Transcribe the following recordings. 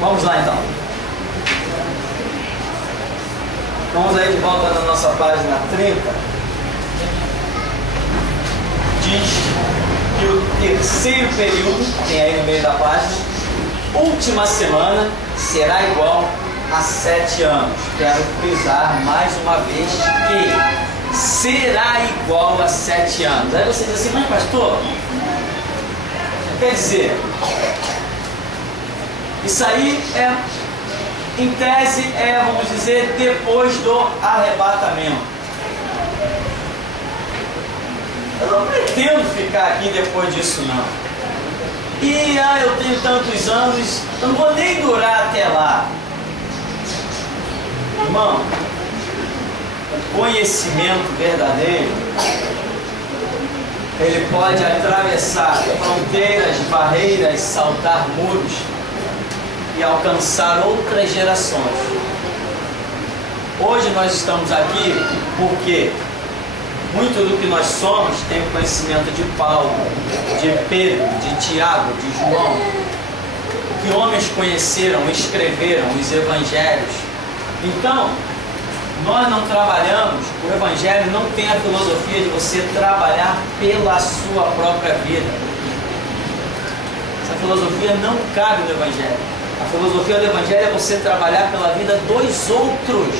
Vamos lá então. Vamos aí de volta na nossa página 30. Diz que o terceiro período, tem aí no meio da página, última semana, será igual a 7 anos. Quero frisar mais uma vez que será igual a 7 anos. Aí você diz assim, mas pastor, quer dizer, isso aí é, em tese, vamos dizer, depois do arrebatamento. Eu não pretendo ficar aqui depois disso não. E eu tenho tantos anos, eu não vou nem durar até lá. Irmão, o conhecimento verdadeiro, ele pode atravessar fronteiras, barreiras, saltar muros e alcançar outras gerações. Hoje nós estamos aqui porque muito do que nós somos tem o conhecimento de Paulo, de Pedro, de Tiago, de João, que homens conheceram, escreveram os evangelhos. Então, nós não trabalhamos, o evangelho não tem a filosofia de você trabalhar pela sua própria vida. Essa filosofia não cabe no evangelho. A filosofia do evangelho é você trabalhar pela vida dos outros.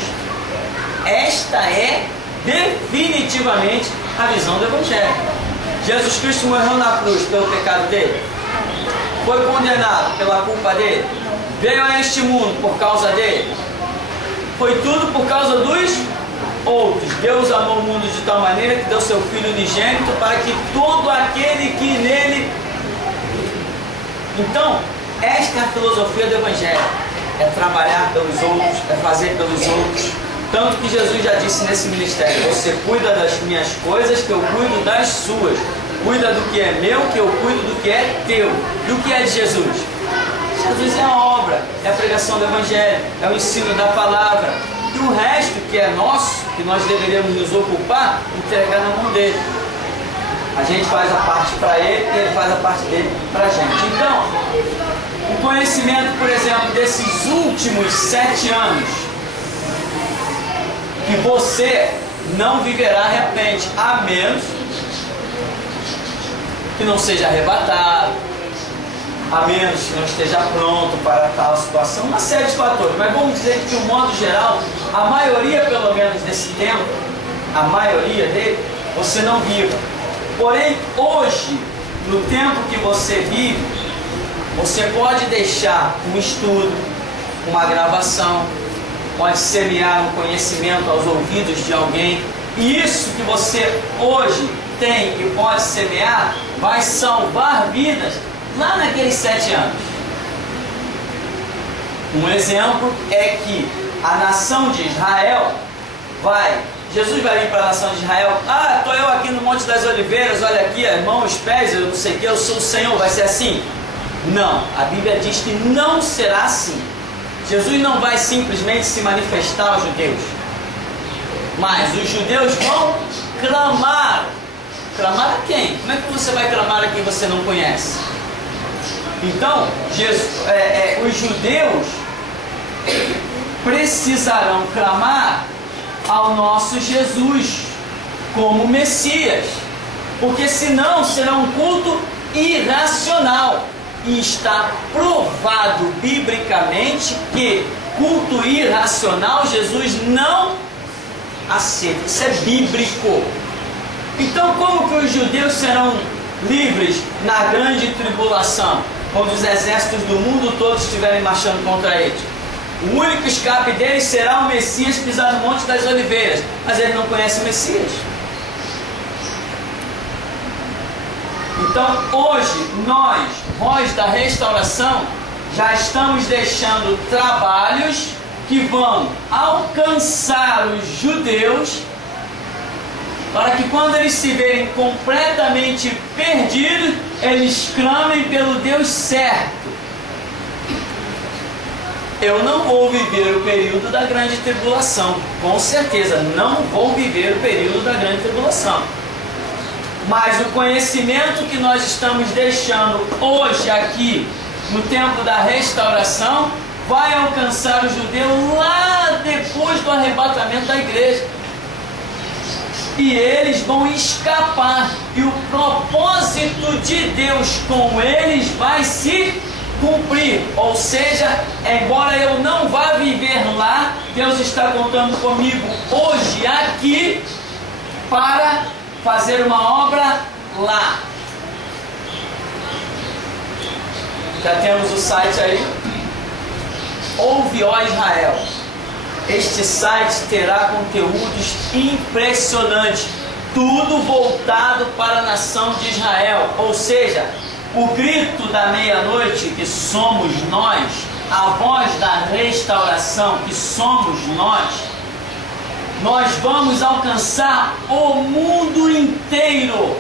Esta é definitivamente a visão do evangelho. Jesus Cristo morreu na cruz pelo pecado dele, foi condenado pela culpa dele, veio a este mundo por causa dele, foi tudo por causa dos outros. Deus amou o mundo de tal maneira que deu seu Filho unigênito para que todo aquele que nele... Então, esta é a filosofia do evangelho, é trabalhar pelos outros, é fazer pelos outros. Tanto que Jesus já disse nesse ministério, você cuida das minhas coisas, que eu cuido das suas. Cuida do que é meu, que eu cuido do que é teu. Do que é de Jesus? Jesus é a obra, é a pregação do evangelho, é o ensino da palavra. E o resto que é nosso, que nós deveríamos nos ocupar, entregar na mão dele. A gente faz a parte para ele e ele faz a parte dele para a gente. Então, o conhecimento, por exemplo, desses últimos 7 anos, que você não viverá de repente, a menos que não seja arrebatado, a menos que não esteja pronto para tal situação, uma série de fatores. Mas vamos dizer que, de um modo geral, a maioria, pelo menos, desse tempo, a maioria dele, você não viva. Porém, hoje, no tempo que você vive, você pode deixar um estudo, uma gravação, pode semear um conhecimento aos ouvidos de alguém, e isso que você hoje tem e pode semear, vai salvar vidas lá naqueles 7 anos. Um exemplo é que a nação de Israel Jesus vai vir para a nação de Israel, estou eu aqui no Monte das Oliveiras, olha aqui, irmão, os pés, eu não sei o que, eu sou o Senhor, vai ser assim? Não, a Bíblia diz que não será assim. Jesus não vai simplesmente se manifestar aos judeus, mas os judeus vão clamar. Clamar a quem? Como é que você vai clamar a quem você não conhece? Então, os judeus precisarão clamar ao nosso Jesus como Messias, porque senão será um culto irracional. E está provado biblicamente que culto irracional Jesus não aceita. Isso é bíblico. Então, como que os judeus serão livres na grande tribulação, quando os exércitos do mundo todo estiverem marchando contra eles? O único escape deles será o Messias pisar no Monte das Oliveiras, mas eles não conhecem o Messias. Então, hoje, nós, voz da restauração, já estamos deixando trabalhos que vão alcançar os judeus, para que quando eles se verem completamente perdidos, eles clamem pelo Deus certo. Eu não vou viver o período da grande tribulação, com certeza, não vou viver o período da grande tribulação. Mas o conhecimento que nós estamos deixando hoje aqui, no tempo da restauração, vai alcançar o judeu lá depois do arrebatamento da igreja. E eles vão escapar. E o propósito de Deus com eles vai se cumprir. Ou seja, embora eu não vá viver lá, Deus está contando comigo hoje aqui para fazer uma obra lá. Já temos o site aí. Ouve, ó Israel. Este site terá conteúdos impressionantes, tudo voltado para a nação de Israel. Ou seja, o grito da meia-noite, que somos nós, a voz da restauração, que somos nós vamos alcançar o mundo inteiro.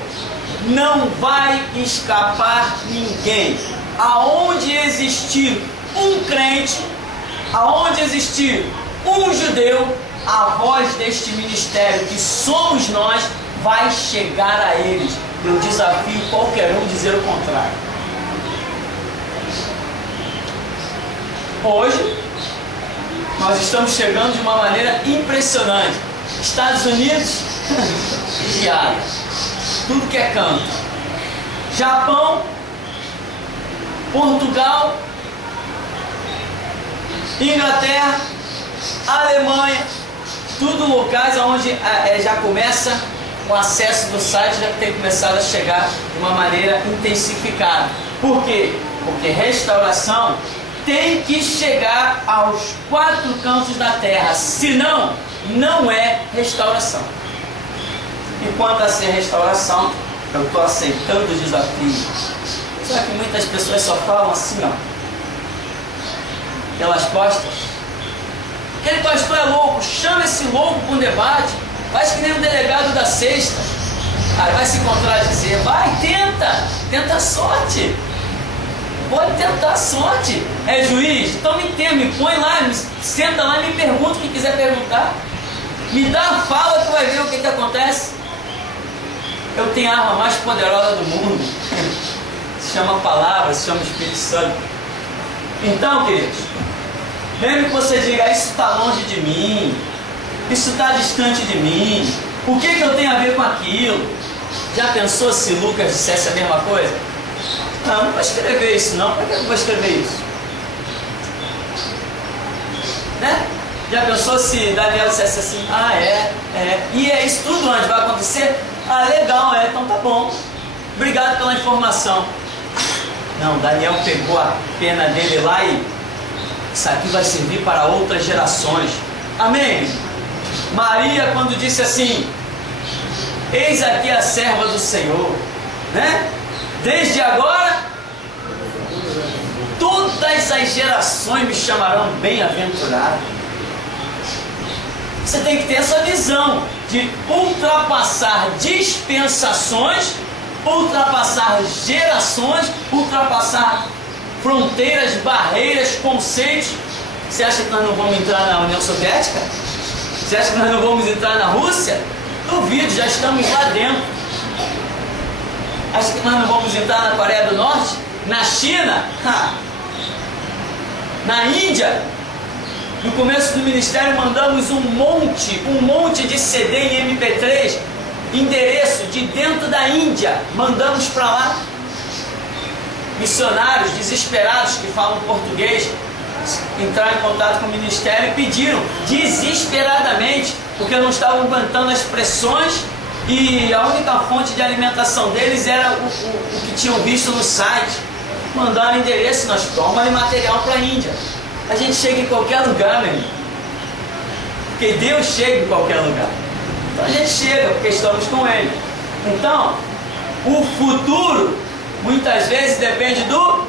Não vai escapar ninguém. Aonde existir um crente, aonde existir um judeu, a voz deste ministério, que somos nós, vai chegar a eles. Eu desafio qualquer um dizer o contrário. Hoje, nós estamos chegando de uma maneira impressionante. Estados Unidos, piada. Tudo que é canto. Japão, Portugal, Inglaterra, Alemanha, tudo locais onde já começa o acesso do site, já tem começado a chegar de uma maneira intensificada. Por quê? Porque restauração tem que chegar aos 4 cantos da terra, senão não é restauração. E quanto a ser restauração, eu estou aceitando o desafio. Só que muitas pessoas só falam assim, ó, pelas costas. Aquele pastor é louco, chama esse louco para um debate, faz que nem um delegado da sexta. Aí vai se contradizer, vai, tenta a sorte. Pode tentar a sorte. É juiz? Então me põe lá, senta lá e me pergunta o que quiser perguntar. Me dá a fala que vai ver o que acontece. Eu tenho a arma mais poderosa do mundo. Se chama palavra, se chama Espírito Santo. Então, queridos, mesmo que você diga, isso está longe de mim, isso está distante de mim, o que eu tenho a ver com aquilo? Já pensou se Lucas dissesse a mesma coisa? Não vou escrever isso não, para que eu vou escrever isso? Né? Já pensou se Daniel dissesse assim, e é isso tudo onde vai acontecer? Ah, legal, então tá bom, obrigado pela informação. Não, Daniel pegou a pena dele lá e isso aqui vai servir para outras gerações. Amém? Maria, quando disse assim, eis aqui a serva do Senhor, né? Desde agora, todas as gerações me chamarão bem-aventurado. Você tem que ter essa visão de ultrapassar dispensações, ultrapassar gerações, ultrapassar fronteiras, barreiras, conceitos. Você acha que nós não vamos entrar na União Soviética? Você acha que nós não vamos entrar na Rússia? Duvido, já estamos lá dentro. Acha que nós não vamos entrar na Coreia do Norte? Na China? Na Índia? No começo do ministério mandamos um monte de CD em MP3, endereço de dentro da Índia, mandamos para lá. Missionários desesperados que falam português entraram em contato com o ministério e pediram desesperadamente, porque não estavam aguentando as pressões e a única fonte de alimentação deles era o que tinham visto no site. Mandaram endereço, nós tomamos material para a Índia. A gente chega em qualquer lugar, meu irmão, porque Deus chega em qualquer lugar. Então a gente chega porque estamos com Ele. Então o futuro muitas vezes depende do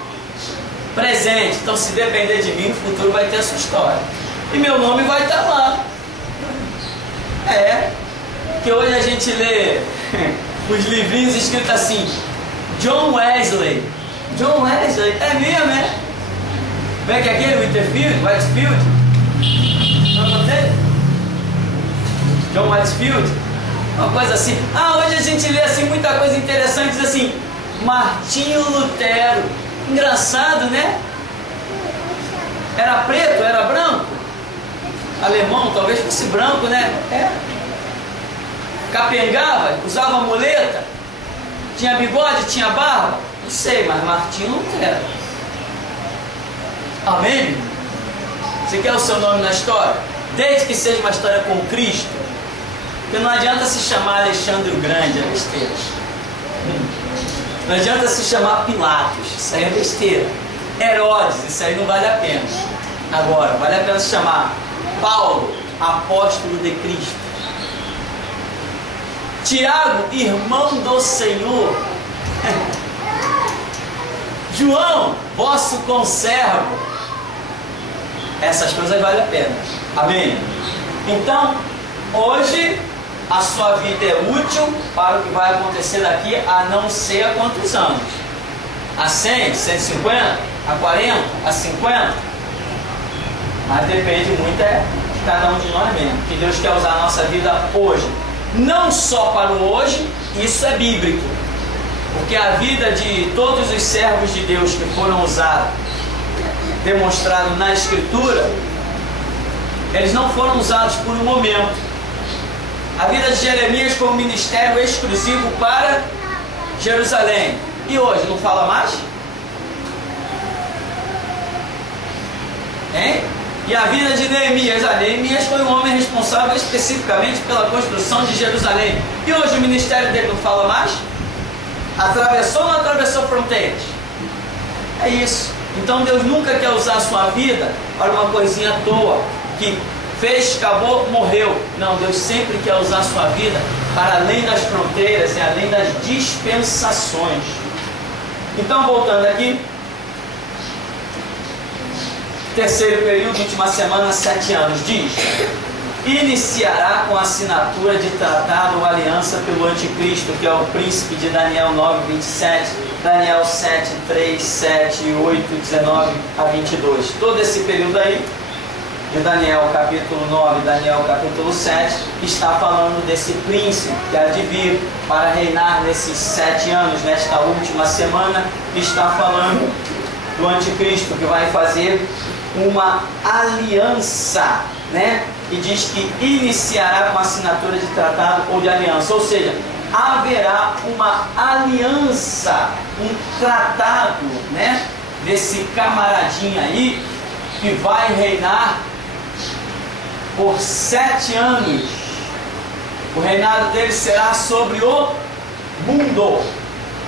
presente. Então se depender de mim, o futuro vai ter a sua história e meu nome vai estar lá. Que hoje a gente lê os livrinhos escritos assim, John Wesley, é mesmo, é? Como é que é aquele? Whitefield? Não sei? John Whitefield? Uma coisa assim. Hoje a gente lê assim muita coisa interessante, diz assim, Martinho Lutero. Engraçado, né? Era preto, era branco? Alemão, talvez fosse branco, né? Capengava, usava muleta, tinha bigode, tinha barba? Não sei, mas Martinho não era. Amém? Você quer o seu nome na história? Desde que seja uma história com Cristo. Porque não adianta se chamar Alexandre o Grande, é besteira. Não adianta se chamar Pilatos, isso aí é besteira. Herodes, isso aí não vale a pena. Agora, vale a pena se chamar Paulo, apóstolo de Cristo. Tiago, irmão do Senhor. João, vosso conservo. Essas coisas valem a pena. Amém? Então, hoje a sua vida é útil para o que vai acontecer daqui a não sei a quantos anos. A 100, 150, a 40, a 50. Mas depende muito de cada um de nós mesmo. Que Deus quer usar a nossa vida hoje. Não só para o hoje, isso é bíblico. Porque a vida de todos os servos de Deus que foram usados, demonstrado na Escritura, eles não foram usados por um momento. A vida de Jeremias foi um ministério exclusivo para Jerusalém. E hoje não fala mais? Hein? E a vida de Neemias? Neemias foi um homem responsável especificamente pela construção de Jerusalém. E hoje o ministério dele não fala mais? Atravessou ou não atravessou fronteiras? É isso. Então Deus nunca quer usar a sua vida para uma coisinha à toa, que fez, acabou, morreu. Não, Deus sempre quer usar a sua vida para além das fronteiras e além das dispensações. Então, voltando aqui, terceiro período, última semana, 7 anos, diz: iniciará com a assinatura de tratado ou aliança pelo anticristo, que é o príncipe de Daniel 9, 27, Daniel 7, 3, 7, 8, 19 a 22. Todo esse período aí, de Daniel capítulo 9, Daniel capítulo 7, está falando desse príncipe que há de vir para reinar nesses 7 anos, nesta última semana. Está falando do anticristo, que vai fazer uma aliança, né? E diz que iniciará com a assinatura de tratado ou de aliança, ou seja, haverá uma aliança, um tratado, né? Desse camaradinho aí, que vai reinar por 7 anos. O reinado dele será sobre o mundo,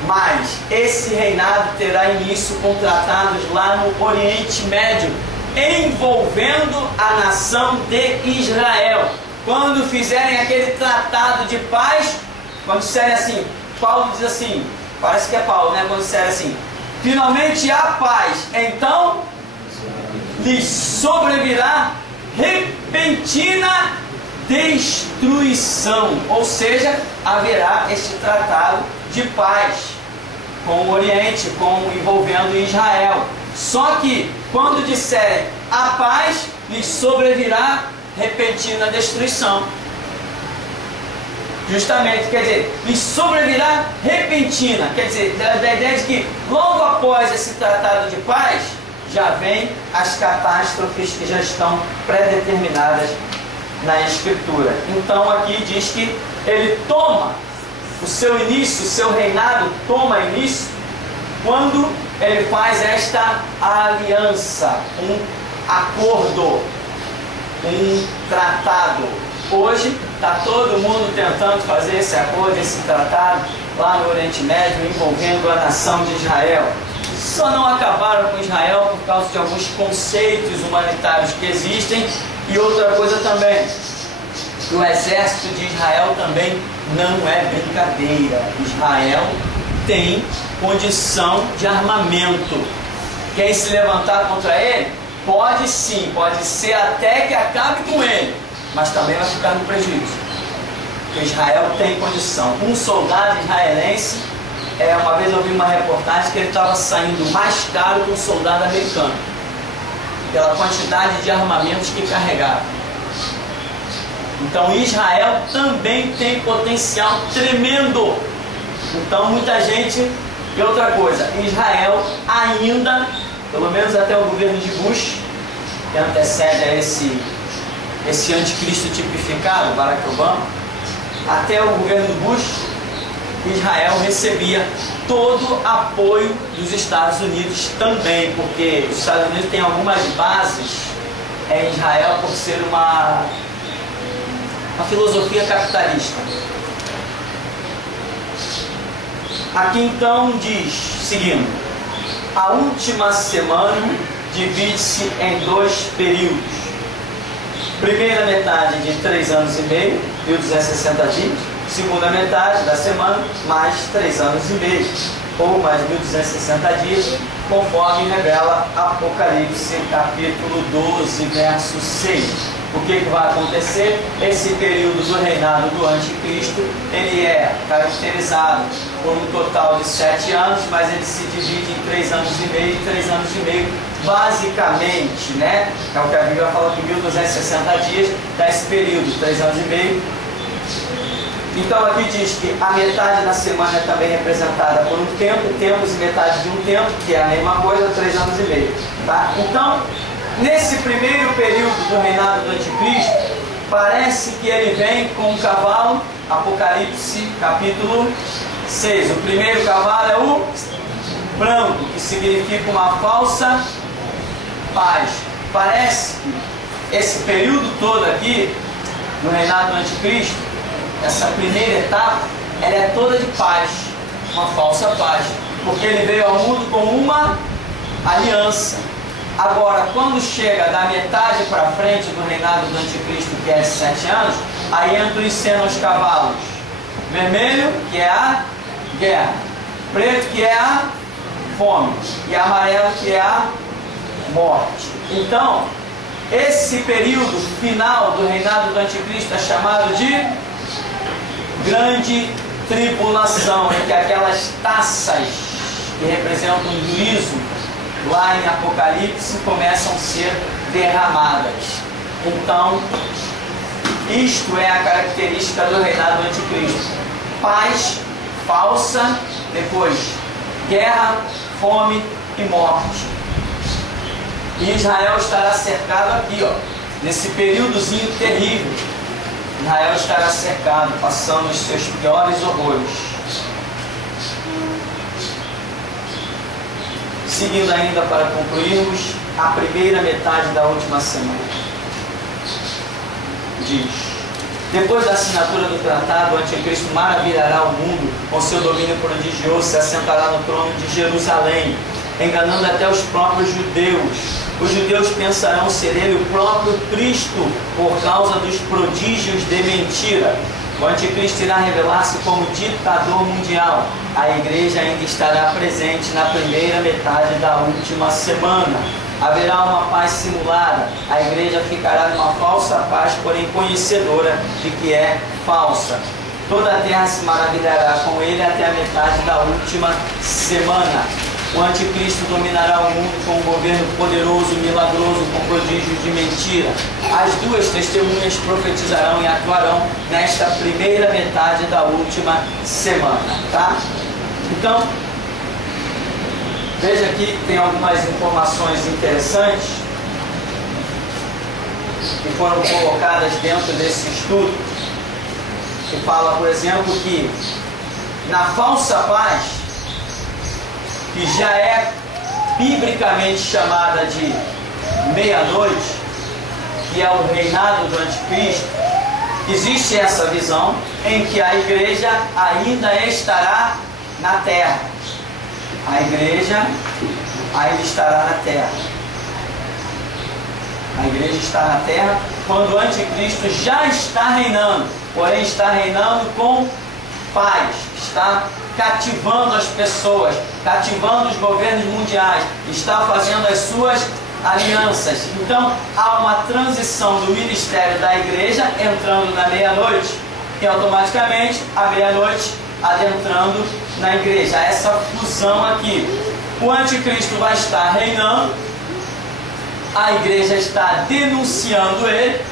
mas esse reinado terá início com tratados lá no Oriente Médio, envolvendo a nação de Israel. Quando fizerem aquele tratado de paz, quando disserem assim, Paulo diz assim, parece que é Paulo, né? Quando disserem assim, finalmente há paz, então lhes sobrevirá repentina destruição, ou seja, haverá este tratado de paz com o Oriente, envolvendo Israel. Só que quando disserem a paz, lhes sobrevirá repentina destruição. Justamente, quer dizer, lhes sobrevirá repentina, quer dizer, da ideia de que logo após esse tratado de paz, já vem as catástrofes que já estão pré-determinadas na Escritura. Então aqui diz que ele toma o seu início, o seu reinado toma início quando ele faz esta aliança, um acordo, um tratado. Hoje está todo mundo tentando fazer esse acordo, esse tratado lá no Oriente Médio, envolvendo a nação de Israel. Só não acabaram com Israel por causa de alguns conceitos humanitários que existem. E outra coisa também, que o exército de Israel também não é brincadeira. Israel tem condição de armamento. Quem se levantar contra ele, pode sim, pode ser até que acabe com ele, mas também vai ficar no prejuízo. Porque Israel tem condição. Um soldado israelense, uma vez eu vi uma reportagem que ele estava saindo mais caro que um soldado americano, pela quantidade de armamentos que carregava. Então Israel também tem potencial tremendo. Então muita gente... E outra coisa, Israel ainda, pelo menos até o governo de Bush, que antecede a esse anticristo tipificado, Barack Obama, até o governo Bush, Israel recebia todo o apoio dos Estados Unidos também, porque os Estados Unidos têm algumas bases em Israel por ser uma filosofia capitalista. Aqui então diz, seguindo, a última semana divide-se em 2 períodos. Primeira metade de 3 anos e meio, 1260 dias. Segunda metade da semana, mais 3 anos e meio, ou mais 1260 dias, conforme revela Apocalipse capítulo 12, verso 6. O que vai acontecer? Esse período do reinado do anticristo, ele é caracterizado por um total de 7 anos, mas ele se divide em 3 anos e meio e 3 anos e meio, basicamente, né? É o que a Bíblia fala que 1260 dias dá esse período, 3 anos e meio. Então aqui diz que a metade da semana é também representada por um tempo, tempos e metade de um tempo, que é a mesma coisa, 3 anos e meio. Tá? Então, nesse primeiro período do reinado do anticristo, parece que ele vem com um cavalo, Apocalipse capítulo 6. O primeiro cavalo é o branco, que significa uma falsa paz. Parece que esse período todo aqui, no reinado do anticristo, essa primeira etapa, ela é toda de paz, uma falsa paz, porque ele veio ao mundo com uma aliança. Agora, quando chega da metade para frente do reinado do anticristo, que é 7 anos, aí entram em cena os cavalos. Vermelho, que é a guerra. Preto, que é a fome. E amarelo, que é a morte. Então, esse período final do reinado do anticristo é chamado de grande tribulação, em que aquelas taças que representam o juízo lá em Apocalipse começam a ser derramadas. Então, isto é a característica do reinado do anticristo: paz falsa, depois guerra, fome e morte. E Israel estará cercado aqui, ó, nesse períodozinho terrível. Israel estará cercado, passando os seus piores horrores. Seguindo ainda para concluirmos, a primeira metade da última semana. Diz: depois da assinatura do tratado, o anticristo maravilhará o mundo com seu domínio prodigioso, se assentará no trono de Jerusalém, enganando até os próprios judeus. Os judeus pensarão ser ele o próprio Cristo por causa dos prodígios de mentira. O anticristo irá revelar-se como ditador mundial. A igreja ainda estará presente na primeira metade da última semana. Haverá uma paz simulada. A igreja ficará numa falsa paz, porém conhecedora de que é falsa. Toda a terra se maravilhará com ele até a metade da última semana. O anticristo dominará o mundo com um governo poderoso, milagroso, com prodígios de mentira. As duas testemunhas profetizarão e atuarão nesta primeira metade da última semana, tá? Então, veja aqui que tem algumas informações interessantes que foram colocadas dentro desse estudo, que fala, por exemplo, que na falsa paz, que já é biblicamente chamada de meia-noite, que é o reinado do anticristo, existe essa visão em que a igreja ainda estará na terra. A igreja ainda estará na terra. A igreja está na terra quando o anticristo já está reinando, porém está reinando com paz, está cativando as pessoas, cativando os governos mundiais, está fazendo as suas alianças. Então há uma transição do ministério da igreja entrando na meia-noite e automaticamente a meia-noite adentrando na igreja. Essa fusão aqui. O anticristo vai estar reinando, a igreja está denunciando ele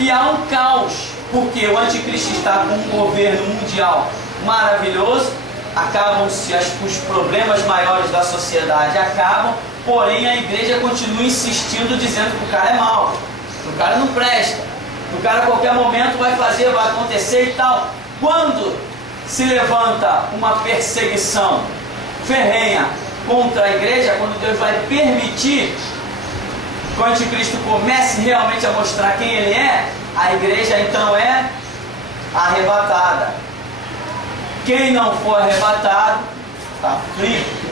e há um caos, porque o anticristo está com um governo mundial maravilhoso, acabam-se os problemas maiores da sociedade, acabam, porém a igreja continua insistindo, dizendo que o cara é mau, que o cara não presta, que o cara a qualquer momento vai fazer, vai acontecer e tal. Quando se levanta uma perseguição ferrenha contra a igreja, quando Deus vai permitir que o anticristo comece realmente a mostrar quem ele é, a igreja então é arrebatada. Quem não for arrebatado está frito,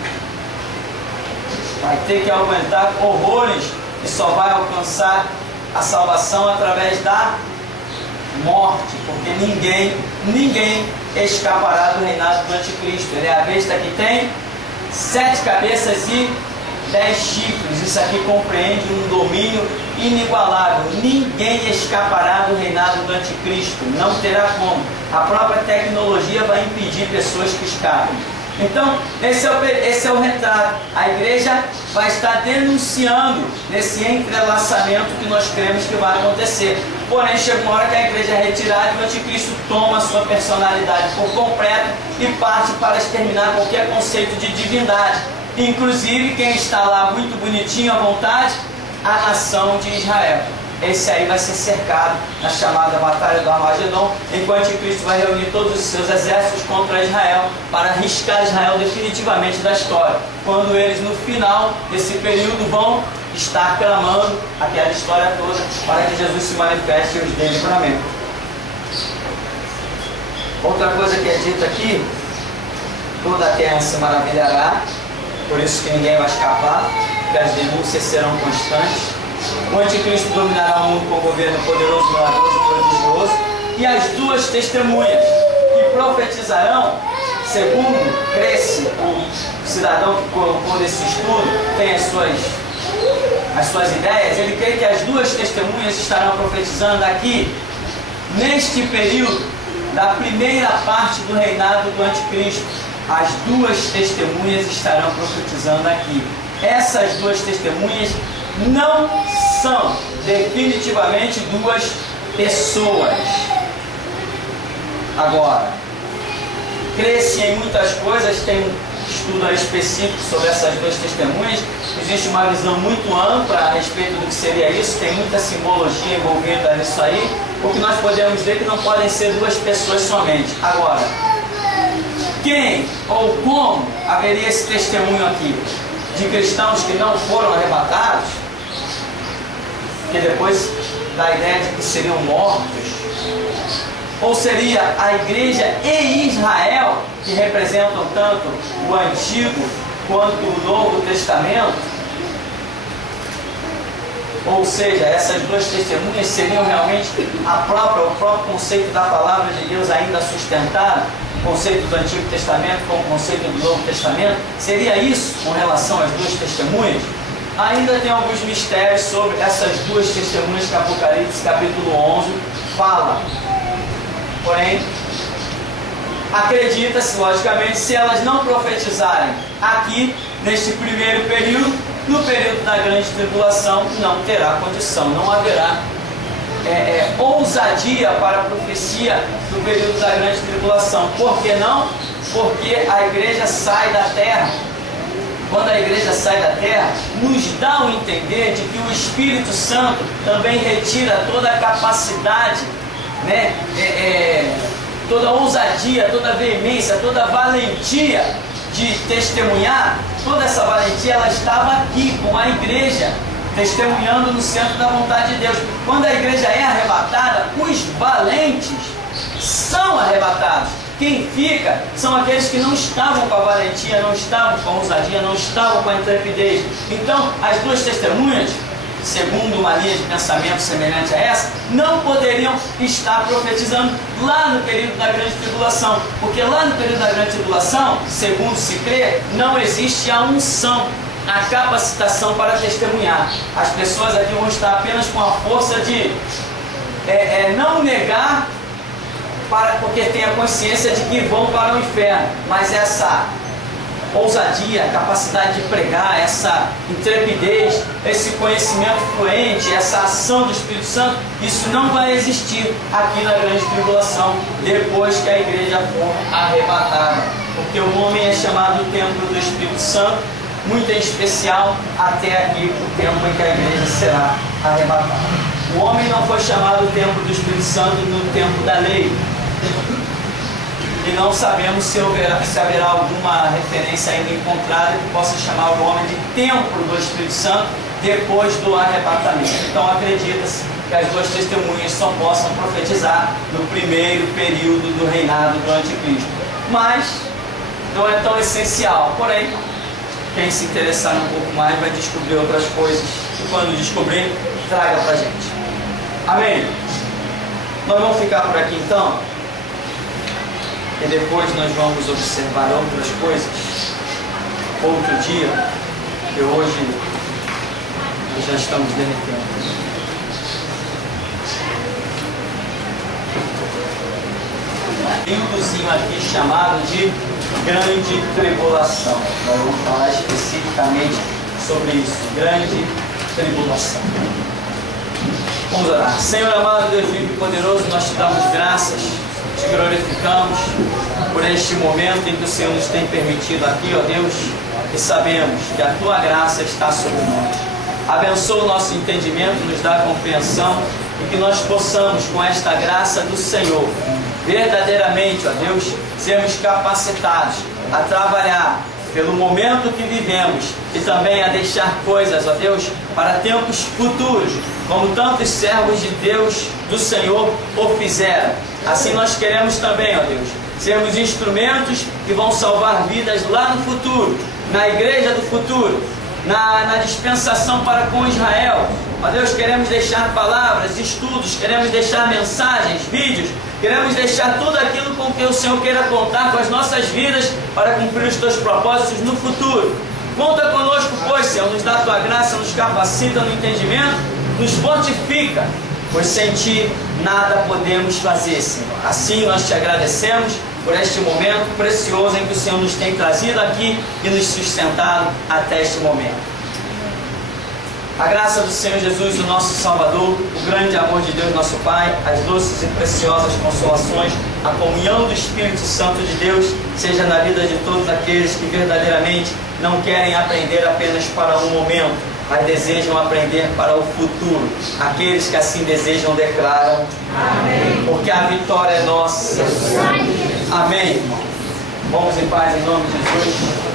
vai ter que aguentar horrores e só vai alcançar a salvação através da morte, porque ninguém escapará do reinado do anticristo. Ele é a besta que tem 7 cabeças e 10 chifres. Isso aqui compreende um domínio inigualável. Ninguém escapará do reinado do anticristo, não terá como. A própria tecnologia vai impedir pessoas que escapem. Então, esse é o retrato. A igreja vai estar denunciando nesse entrelaçamento que nós cremos que vai acontecer. Porém, chega uma hora que a igreja é retirada e o anticristo toma a sua personalidade por completo e parte para exterminar qualquer conceito de divindade. Inclusive, quem está lá muito bonitinho à vontade, a nação de Israel. Esse aí vai ser cercado na chamada Batalha do Armagedon, enquanto o anticristo vai reunir todos os seus exércitos contra Israel para arriscar Israel definitivamente da história. Quando eles, no final desse período, vão estar clamando aquela história toda para que Jesus se manifeste e os dê livramento. Outra coisa que é dita aqui: toda a terra se maravilhará, por isso que ninguém vai escapar, porque as denúncias serão constantes. O anticristo dominará o mundo com um governo poderoso, milagroso e prodigioso. E as 2 testemunhas que profetizarão, segundo cresce o cidadão que colocou nesse estudo, tem as suas ideias, ele crê que as 2 testemunhas estarão profetizando aqui, neste período da primeira parte do reinado do anticristo. As 2 testemunhas estarão profetizando aqui. Essas 2 testemunhas não são definitivamente 2 pessoas. Agora, cresce em muitas coisas, tem um estudo específico sobre essas 2 testemunhas. Existe uma visão muito ampla a respeito do que seria isso, tem muita simbologia envolvida nisso aí. O que nós podemos dizer que não podem ser 2 pessoas somente. Agora, quem ou como haveria esse testemunho aqui? De cristãos que não foram arrebatados, que depois dá a ideia de que seriam mortos, ou seria a igreja e Israel, que representam tanto o Antigo quanto o Novo Testamento? Ou seja, essas 2 testemunhas seriam realmente o próprio conceito da palavra de Deus ainda sustentado, o conceito do Antigo Testamento com o conceito do Novo Testamento? Seria isso com relação às 2 testemunhas? Ainda tem alguns mistérios sobre essas 2 testemunhas que Apocalipse capítulo 11 fala. Porém, acredita-se, logicamente, se elas não profetizarem aqui, neste primeiro período, no período da grande tribulação, não terá condição, não haverá ousadia para a profecia no período da grande tribulação. Por que não? Porque a igreja sai da terra. Quando a igreja sai da terra, nos dá o entender de que o Espírito Santo também retira toda a capacidade, né, toda a ousadia, toda a veemência, toda a valentia de testemunhar. Toda essa valentia, ela estava aqui com a igreja, testemunhando no centro da vontade de Deus. Quando a igreja é arrebatada, os valentes são arrebatados. Quem fica são aqueles que não estavam com a valentia, não estavam com a ousadia, não estavam com a intrepidez. Então, as 2 testemunhas, segundo uma linha de pensamento semelhante a essa, não poderiam estar profetizando lá no período da grande tribulação, porque lá no período da grande tribulação, segundo se crê, não existe a unção, a capacitação para testemunhar. As pessoas aqui vão estar apenas com a força de não negar, porque tem a consciência de que vão para o inferno, mas essa ousadia, capacidade de pregar, essa intrepidez, esse conhecimento fluente, essa ação do Espírito Santo, isso não vai existir aqui na grande tribulação, depois que a igreja for arrebatada. Porque o homem é chamado templo do Espírito Santo, muito em especial até aqui o tempo em que a igreja será arrebatada. O homem não foi chamado o templo do Espírito Santo no tempo da lei. E não sabemos se haverá alguma referência ainda encontrada que possa chamar o homem de templo do Espírito Santo depois do arrebatamento. Então acredita-se que as duas testemunhas só possam profetizar no primeiro período do reinado do Anticristo. Mas não é tão essencial. Porém, quem se interessar um pouco mais vai descobrir outras coisas. E quando descobrir, traga pra gente. Amém? Nós vamos ficar por aqui então. E depois nós vamos observar outras coisas. Outro dia, que hoje nós já estamos derretendo. Períodozinho aqui chamado de grande tribulação. Nós vamos falar especificamente sobre isso. Grande tribulação. Vamos orar. Senhor amado, Deus vivo e poderoso, nós te damos graças, te glorificamos por este momento em que o Senhor nos tem permitido aqui, ó Deus, e sabemos que a tua graça está sobre nós. Abençoa o nosso entendimento, nos dá compreensão e que nós possamos, com esta graça do Senhor, verdadeiramente, ó Deus, sermos capacitados a trabalhar pelo momento que vivemos e também a deixar coisas, ó Deus, para tempos futuros, como tantos servos de Deus, do Senhor, o fizeram. Assim nós queremos também, ó Deus, sermos instrumentos que vão salvar vidas lá no futuro, na igreja do futuro, na dispensação para com Israel. Ó Deus, queremos deixar palavras, estudos, queremos deixar mensagens, vídeos, queremos deixar tudo aquilo com que o Senhor queira contar com as nossas vidas para cumprir os teus propósitos no futuro. Conta conosco, pois, Senhor, nos dá a tua graça, nos capacita no entendimento, nos fortifica, pois sem ti nada podemos fazer, Senhor. Assim nós te agradecemos por este momento precioso em que o Senhor nos tem trazido aqui e nos sustentado até este momento. A graça do Senhor Jesus, o nosso Salvador, o grande amor de Deus, nosso Pai, as doces e preciosas consolações, a comunhão do Espírito Santo de Deus, seja na vida de todos aqueles que verdadeiramente não querem aprender apenas para um momento, mas desejam aprender para o futuro. Aqueles que assim desejam declaram: amém. Porque a vitória é nossa. Amém. Vamos em paz em nome de Jesus.